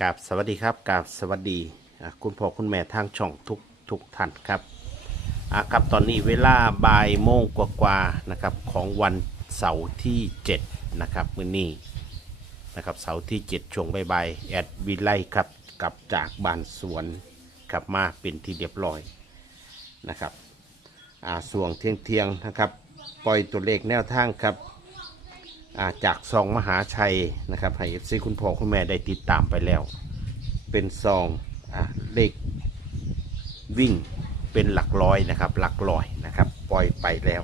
กับสวัสดีครับกับสวัสดีคุณพ่อคุณแม่ทางช่องทุกทุกท่านครับอะครับตอนนี้เวลาบ่ายโมงกว่าๆนะครับของวันเสาร์ที่ 7 นะครับมื้อนี้นะครับเสาร์ที่ 7 ช่วงบ่ายๆแอดวิไลครับกลับจากบ้านสวนกลับมาเป็นที่เรียบร้อยนะครับส่วงเที่ยงเที่ยงๆนะครับ ปล่อยตัวเลขแนวทางครับ จากซองมหาชัยนะครับให้เอฟซีคุณพ่อคุณแม่ได้ติดตามไปแล้ว เป็นซองอเลขวิ่งเป็นหลักร้อยนะครับ หลักร้อยนะครับ ปล่อยไปแล้ว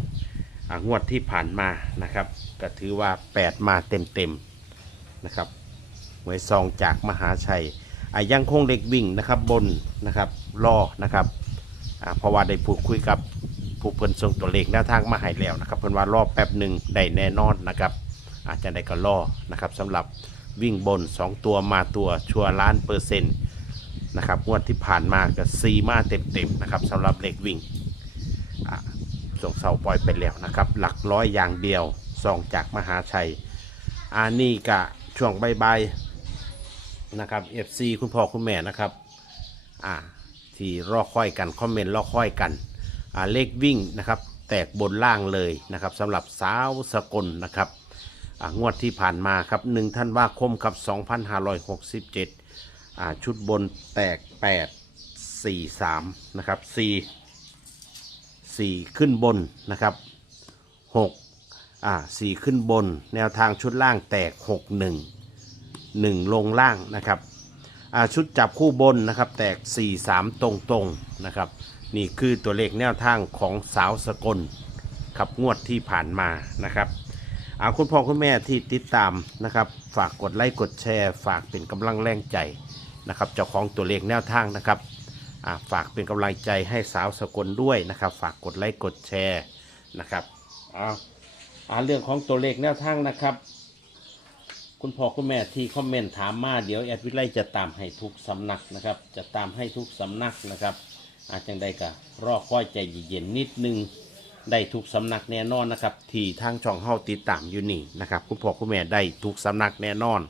งวดที่ผ่านมานะครับ ก็ถือว่า 8 มาเต็มเต็มๆนะครับหวยซองจากมหาชัยยังคงเลขวิ่งนะครับบนนะครับรอนะครับเพราะว่าได้พูดคุยกับผู้เพิ่นส่งตัวเลขแนวทางมาให้แล้วนะครับ เพิ่นว่ารอบแป๊บหนึ่งได้แน่นอนนะครับ อาจจะได้ก็ล่อนะครับสำหรับวิ่งบน 2 ตัวมาตัวชัวร์ล้านเปอร์เซ็นต์นะครับงวดที่ผ่านมาก็ซีมาเต็มๆนะครับสำหรับเล็กวิ่งส่งเสาปล่อยไปแล้วนะครับ หลักร้อยอย่างเดียวซองจากมหาชัยอันนี้กะช่วงใบายๆนะครับ FC คุณพ่อคุณแม่นะครับอ่าที่รอค่อยกันคอมเมนต์รอค่อยกันอ่าเลขวิ่งนะครับ แตกบนล่างเลยนะครับสำหรับสาวสกลนะครับ อ่างวดที่ผ่านมาครับ1ธันวาคมครับ2567อ่าชุดบนแตก 8 4 3นะครับ4 4 ขึ้นบนนะครับ6อ่า4ขึ้นบน แนวทางชุดล่างแตก 6 1 1 ลงล่างนะครับอ่าชุดจับคู่บนนะครับแตก 4 3 ตรงตรงๆนะครับนี่คือตัวเลขแนวทางของสาวสกลครับงวดที่ผ่านมานะครับ อาคุณพ่อคุณแม่ที่ติดตามนะครับ ฝากกดไลค์กดแชร์ ฝากเป็นกำลังแรงใจนะครับเจ้าของตัวเลขแนวทางนะครับอาฝากเป็นกำลังใจให้สาวสกลด้วยนะครับ ฝากกดไลค์กดแชร์นะครับเอาอาเรื่องของตัวเลขแนวทางนะครับ คุณพ่อคุณแม่ที่คอมเมนต์ถามมาเดี๋ยวแอดวิไลจะตามให้ทุกสำนักนะครับ จะตามให้ทุกสำนักนะครับ อาจจังใดก็รอค่อยใจเย็นๆนิดนึง ได้ทุกสำนักแน่นอนนะครับ ที่ทางช่องเฮาติดตามอยู่นี่นะครับ คุณพ่อคุณแม่ได้ทุกสำนักแน่นอน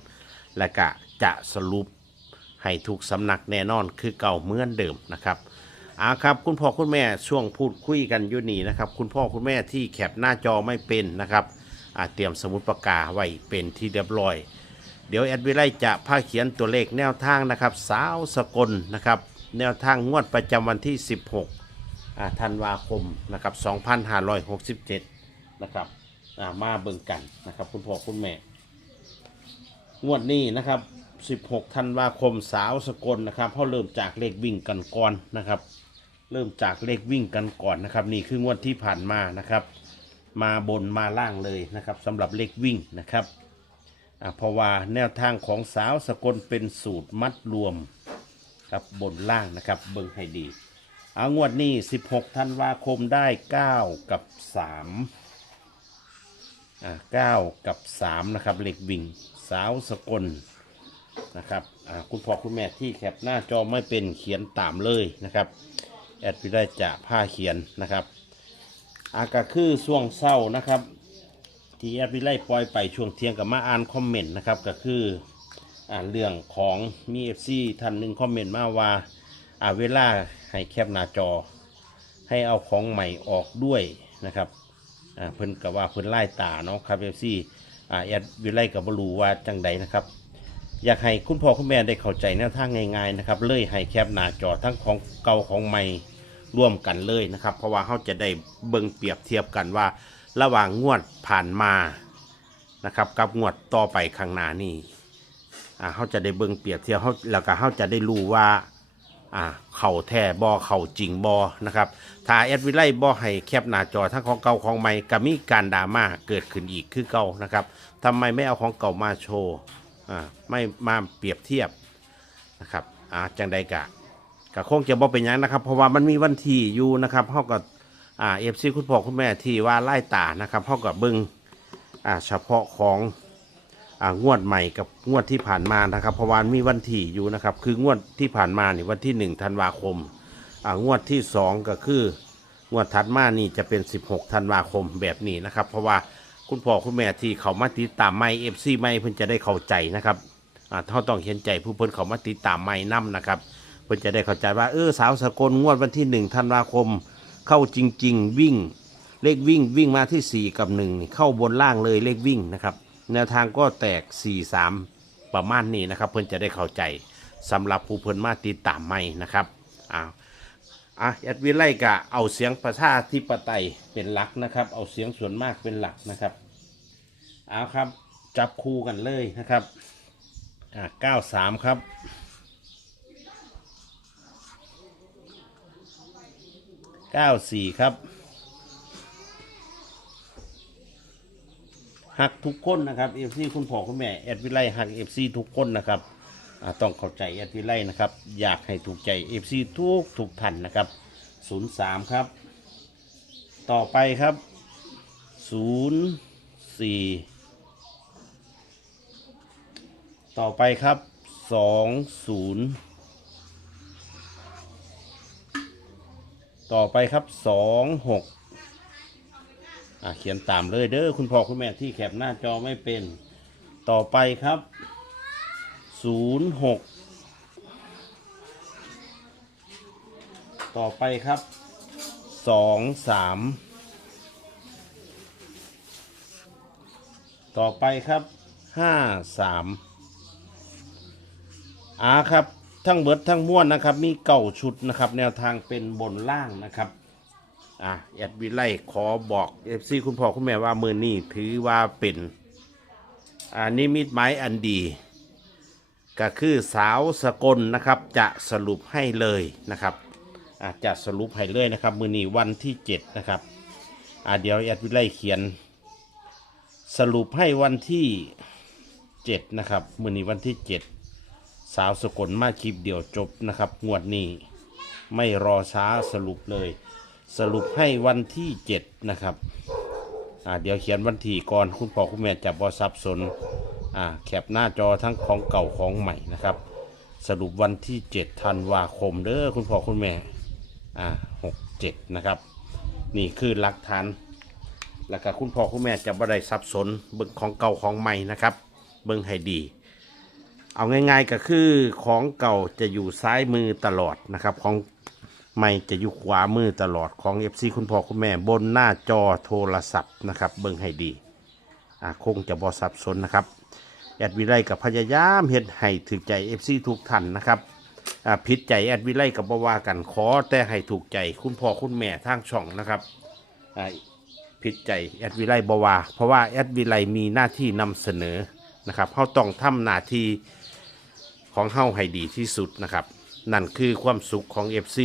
และก็จะสรุปให้ทุกสำนักแน่นอนคือเก่าเหมือนเดิมนะครับเอาครับคุณพ่อคุณแม่ช่วงพูดคุยกันอยู่นี่นะครับ คุณพ่อคุณแม่ที่แคปหน้าจอไม่เป็นนะครับอาเตรียมสมุดปากกาไว้เป็นที่เรียบร้อย เดี๋ยวแอดวิไลจะพาเขียนตัวเลขแนวทางนะครับ สาวสกลนะครับ แนวทางงวดประจำวันที่ 16 อ่าธันวาคมนะครับ2567นะครับอ่ามาเบิ่งกันนะครับ คุณพ่อคุณแม่ งวดนี้นะครับ 16ธันวาคมสาวสกลนะครับเขาเริ่มจากเลขวิ่งกันก่อนนะครับ เริ่มจากเลขวิ่งกันก่อนนะครับ นี่คืองวดที่ผ่านมานะครับ มาบนมาล่างเลยนะครับสำหรับเลขวิ่งนะครับอ่าเพราะว่าแนวทางของสาวสกลเป็นสูตรมัดรวมครับบนล่างนะครับ เบิ่งให้ดี เอางวดนี้ 16ธันวาคมได้ 9 กับ 3 อ่า9กับ 3 นะครับเหล็กวิ่ง สาวสกลนะครับอ่าคุณพ่อคุณแม่ที่แคปหน้าจอไม่เป็นเขียนตามเลยนะครับ แอดพิได้จะผ้าเขียนนะครับ อากาคือช่วงเศร้านะครับ ที่แอดพิไลปล่อยไปช่วงเที่ยงกับมาอ่านคอมเมนต์นะครับก็คืออ่าเรื่องของมีเอฟซีท่านหนึ่งคอมเมนต์มาว่า อ่าเวลาให้แคปหน้าจอ ให้เอาของใหม่ออกด้วยนะครับอ่าเพิ่นกับว่าเพิ่นไล่ตาเนาะครับเอฟซีอ่าแอดวิไลกับบรูว่าจังใดนะครับ อยากให้คุณพ่อคุณแม่ได้เข้าใจแนวทางง่ายๆนะครับเลยให้แคปหน้าจอทั้งของเก่าของใหม่ร่วมกันเลยนะครับ เพราะว่าเขาจะได้เบิ่งเปรียบเทียบกันว่า ระหว่างงวดผ่านมานะครับ กับงวดต่อไปข้างหน้านี่อ่าเขาจะได้เบิ่งเปรียบเทียบเขาแล้วก็เขาจะได้รู้ว่า อ่าเข่าแท้บอเข่าจริงบอนะครับถ้าแอดวิไลบอให้แคปหน้าจอทั้งของเก่าของใหม่ก็มีการดราม่าเกิดขึ้นอีกคือเก่านะครับทำไมไม่เอาของเก่ามาโชว์อ่าไม่มาเปรียบเทียบนะครับอ่าจังใดกะก็คงจะบอเป็นยังนะครับ เพราะว่ามันมีวันที่อยู่นะครับเขาก็อ่าเอฟซีคุณพ่อคุณแม่ที่ว่าไล่ตานะครับเขาก็บิ้งอ่าเฉพาะของ งวดใหม่กับงวดที่ผ่านมานะครับเพราะว่ามีวันที่อยู่นะครับ คืองวดที่ผ่านมานี่วันที่หนึ่งธันวาคมอ่างวดที่สองก็คืองวดถัดมานี่จะเป็น 16 ธันวาคมแบบนี้นะครับ เพราะว่าคุณพ่อคุณแม่ที่เขามาติดตามไม่เอฟซีไม่เพิ่นจะได้เข้าใจนะครับอ่าเขาต้องเห็นใจผู้เพิ่นเขามาติดตามไม่นํนะครับเพิ่นจะได้เข้าใจว่าเออสาวสกลงวดวันที่หนึ่งธันวาคม เข้าจริง ๆ วิ่งเลขวิ่งวิ่งมาที่ 4 กับ1นี่เข้าบนล่างเลยเลขวิ่งนะครับ แนวทางก็แตก 4 3 ประมาณนี้นะครับ เพิ่อนจะได้เข้าใจสำหรับผู้เพิ่อนมาติดตามไม่นะครับอ้าวอะแอดวิไลกะเอาเสียงประชาธิปไตยเป็นหลักนะครับ เอาเสียงส่วนมากเป็นหลักนะครับเอาครับ จับคู่กันเลยนะครับอ่า93 ครับ94 ครับ หักทุกคนนะครับเอฟซีคุณพ่อคุณแม่แอดวิไลหักเอฟซีทุกคนนะครับอ่าต้องเข้าใจแอดวิไลนะครับ อยากให้ถูกใจเอฟซีทุกทุกท่านนะครับ03ครับ ต่อไปครับ04ต่อไปครับ20ต่อไปครับ26อ่ะเขียนตามเลยเด้อคุณพ่อคุณแม่ที่แคปหน้าจอไม่เป็นต่อไปครับ06ต่อไปครับ23ต่อไปครับ53อ่าครับ ทั้งเบิดทั้งม้วนนะครับ มีเก่าชุดนะครับ แนวทางเป็นบนล่างนะครับ อะแอดวิไลขอบอกเอฟซีคุณพ่อคุณแม่ว่ามือนี้ถือว่าเป็นอ่านิมิตหมายอันดี ก็คือสาวสกลนะครับ จะสรุปให้เลยนะครับอะจะสรุปให้เลยนะครับ มือนี้วันที่ 7 นะครับอะเดี๋ยวแอดวิไลเขียน สรุปให้วันที่ 7 นะครับ มือนี้วันที่ 7 สาวสกลมาคลิปเดียวจบนะครับ งวดนี้ไม่รอช้าสรุปเลย สรุปให้วันที่เจ็ดนะครับอ่าเดี๋ยวเขียนวันที่ก่อนคุณพ่อคุณแม่จะบอสับสนอ่าแคปหน้าจอทั้งของเก่าของใหม่นะครับ สรุปวันที่เจ็ดธันวาคมเด้อคุณพ่อคุณแม่อ่าหกเจ็ดนะครับ นี่คือหลักฐานแล้วก็คุณพ่อคุณแม่จะบ่ได้สับสนเบิ่งของเก่าของใหม่นะครับ เบิ่งให้ดี เอาง่ายๆก็คือของเก่าจะอยู่ซ้ายมือตลอดนะครับ ของ ใหม่จะอยู่ขวามือตลอดของ FC คุณพ่อคุณแม่บนหน้าจอโทรศัพท์นะครับ เบิ่งให้ดีอ่าคงจะบอสับสนนะครับแอดวิไลกับพยายามเฮ็ดให้ถึกใจ FC ทุกท่านนะครับอ่าผิดใจแอดวิไลกับบว่ากันขอแต่ให้ถูกใจคุณพ่อคุณแม่ทางช่องนะครับอ่าผิดใจแอดวิไลบว่าเพราะว่าแอดวิไลมีหน้าที่นำเสนอนะครับเขาต้องทำหน้าที่ของเฮาให้ดีที่สุดนะครับ นั่นคือความสุขของ FC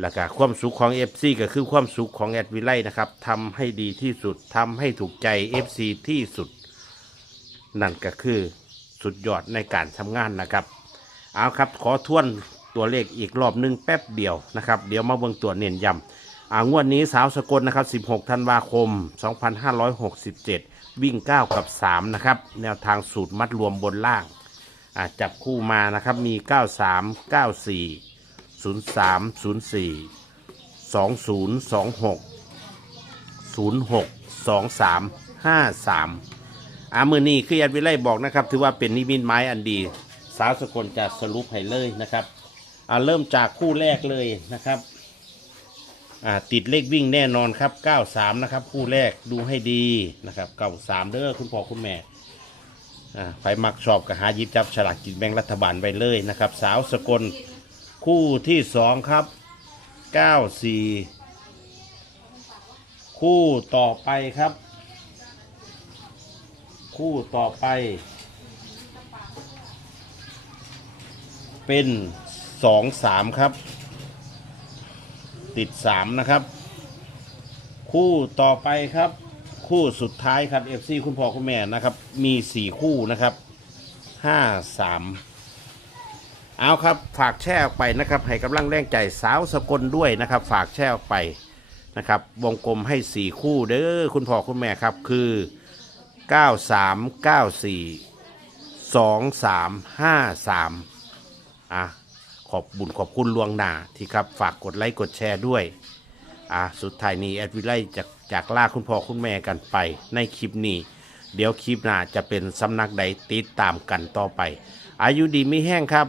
แล้วก็ความสุขของ FC ก็คือความสุขของแอดวิไลนะครับทำให้ดีที่สุดทำให้ถูกใจ FC ที่สุด นั่นก็คือสุดยอดในการทำงานนะครับ เอาครับขอทวนตัวเลขอีกรอบหนึงแป๊บเดียวนะครับ เดี๋ยวมาเบิ่งตัวเน้นย้ำอ่างวดนี้สาวสกลนะครับ 16 ธันวาคม 2567 วิ่ง 9 กับ 3 นะครับ แนวทางสูตรมัดรวมบนล่าง อะจับคู่มานะครับมี 93 94 03 04 20 26 06 23 53อามือนี้คือแอดวิไลบอกนะครับ ถือว่าเป็นนิมิตหมายอันดี สาวสกลจะสรุปให้เลยนะครับอาเริ่มจากคู่แรกเลยนะครับอ่าติดเลขวิ่งแน่นอนครับ 93 นะครับ คู่แรกดูให้ดีนะครับ 93 เด้อคุณพ่อคุณแม่อ่าไฟมักชอบก็หายิบจับฉลากกินแบ่งรัฐบาลไปเลยนะครับ สาวสกล คู่ที่สองครับเก้าสี่คู่ต่อไปครับ คู่ต่อไป เป็นสองสามครับ ติดสามนะครับ คู่ต่อไปครับ คู่สุดท้ายครับ FC คุณพ่อคุณแม่นะครับ มีสี่คู่นะครับห้าสาม เอาครับฝากแช่ออกไปนะครับให้กำลังแรงใจสาวสกลด้วยนะครับ ฝากแช่ออกไปนะครับ วงกลมให้สี่คู่เด้อคุณพ่อคุณแม่ครับคือ 93 94 2353อะขอบบุญขอบคุณลวงนาที่ครับฝากกดไลค์กดแชร์ด้วยอะสุดท้ายนี้แอดวิไลจากจากล่าคุณพ่อคุณแม่กันไปในคลิปนี้ เดี๋ยวคลิปหน้าจะเป็นสำนักใดติดตามกันต่อไป อายุดีไม่แห้งครับ